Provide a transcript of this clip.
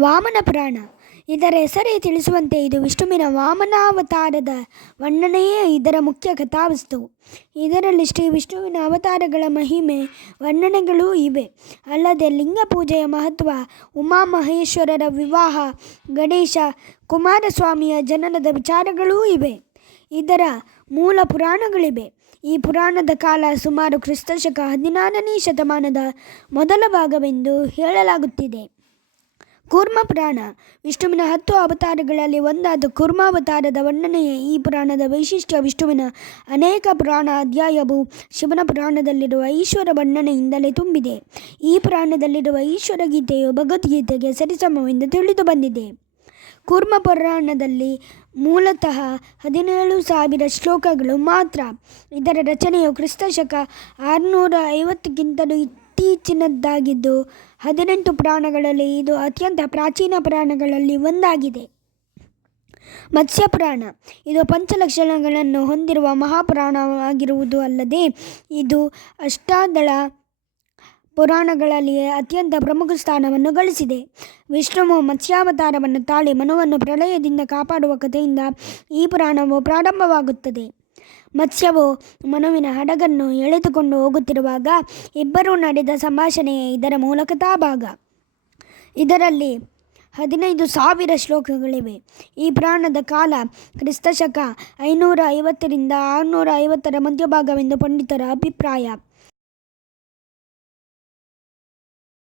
ವಾಮನ ಪುರಾಣ. ಇದರ ಹೆಸರೇ ತಿಳಿಸುವಂತೆ ಇದು ವಿಷ್ಣುವಿನ ವಾಮನಾವತಾರದ ವರ್ಣನೆಯೇ ಇದರ ಮುಖ್ಯ ಕಥಾವಸ್ತು. ಇದರಲ್ಲಿ ಶ್ರೀ ವಿಷ್ಣುವಿನ ಅವತಾರಗಳ ಮಹಿಮೆ, ವರ್ಣನೆಗಳೂ ಇವೆ. ಅಲ್ಲದೆ ಲಿಂಗ ಪೂಜೆಯ ಮಹತ್ವ ಉಮಾಮಹೇಶ್ವರರ ವಿವಾಹ, ಗಣೇಶ, ಕುಮಾರಸ್ವಾಮಿಯ ಜನನದ ವಿಚಾರಗಳೂ ಇವೆ. ಇದರ ಮೂಲ ಪುರಾಣಗಳಿವೆ. ಈ ಪುರಾಣದ ಕಾಲ ಸುಮಾರು ಕ್ರಿಸ್ತಶಕ ಹದಿನಾರನೇ ಶತಮಾನದ ಮೊದಲ ಭಾಗವೆಂದು ಹೇಳಲಾಗುತ್ತಿದೆ. ಕೂರ್ಮ ಪುರಾಣ. ವಿಷ್ಣುವಿನ ಹತ್ತು ಅವತಾರಗಳಲ್ಲಿ ಒಂದಾದ ಕೂರ್ಮಾವತಾರದ ವರ್ಣನೆಯ ಈ ಪುರಾಣದ ವೈಶಿಷ್ಟ್ಯ. ವಿಷ್ಣುವಿನ ಅನೇಕ ಪುರಾಣ ಅಧ್ಯಾಯವು ಶಿವನ ಪುರಾಣದಲ್ಲಿರುವ ಈಶ್ವರ ವರ್ಣನೆಯಿಂದಲೇ ತುಂಬಿದೆ. ಈ ಪುರಾಣದಲ್ಲಿರುವ ಈಶ್ವರ ಗೀತೆಯು ಭಗವದ್ಗೀತೆಗೆ ಸರಿಸಮವೆಂದು ತಿಳಿದು ಬಂದಿದೆ. ಕೂರ್ಮ ಪುರಾಣದಲ್ಲಿ ಮೂಲತಃ ಹದಿನೇಳು ಸಾವಿರ ಶ್ಲೋಕಗಳು ಮಾತ್ರ. ಇದರ ರಚನೆಯು ಕ್ರಿಸ್ತಶಕ ಆರುನೂರ ಐವತ್ತಕ್ಕಿಂತಲೂ ಇತ್ತೀಚಿನದ್ದಾಗಿದ್ದು ಹದಿನೆಂಟು ಪುರಾಣಗಳಲ್ಲಿ ಇದು ಅತ್ಯಂತ ಪ್ರಾಚೀನ ಪುರಾಣಗಳಲ್ಲಿ ಒಂದಾಗಿದೆ. ಮತ್ಸ್ಯಪುರಾಣ. ಇದು ಪಂಚಲಕ್ಷಣಗಳನ್ನು ಹೊಂದಿರುವ ಮಹಾಪುರಾಣವಾಗಿರುವುದು ಅಲ್ಲದೆ ಇದು ಅಷ್ಟಾದಳ ಪುರಾಣಗಳಲ್ಲಿ ಅತ್ಯಂತ ಪ್ರಮುಖ ಸ್ಥಾನವನ್ನು ಗಳಿಸಿದೆ. ವಿಷ್ಣುವು ಮತ್ಸ್ಯಾವತಾರವನ್ನು ತಾಳಿ ಮನವನ್ನು ಪ್ರಳಯದಿಂದ ಕಾಪಾಡುವ ಕಥೆಯಿಂದ ಈ ಪುರಾಣವು ಪ್ರಾರಂಭವಾಗುತ್ತದೆ. ಮತ್ಸ್ಯವು ಮನುವಿನ ಹಡಗನ್ನು ಎಳೆದುಕೊಂಡು ಹೋಗುತ್ತಿರುವಾಗ ಇಬ್ಬರೂ ನಡೆದ ಸಂಭಾಷಣೆಯೇ ಇದರ ಮೂಲಕತಾ ಭಾಗ ಇದರಲ್ಲಿ ಹದಿನೈದು ಸಾವಿರ ಶ್ಲೋಕಗಳಿವೆ. ಈ ಪ್ರಾಣದ ಕಾಲ ಕ್ರಿಸ್ತಶಕ ಐನೂರ ಐವತ್ತರಿಂದ ಆರುನೂರ ಐವತ್ತರ ಮಧ್ಯಭಾಗವೆಂದು ಪಂಡಿತರ ಅಭಿಪ್ರಾಯ.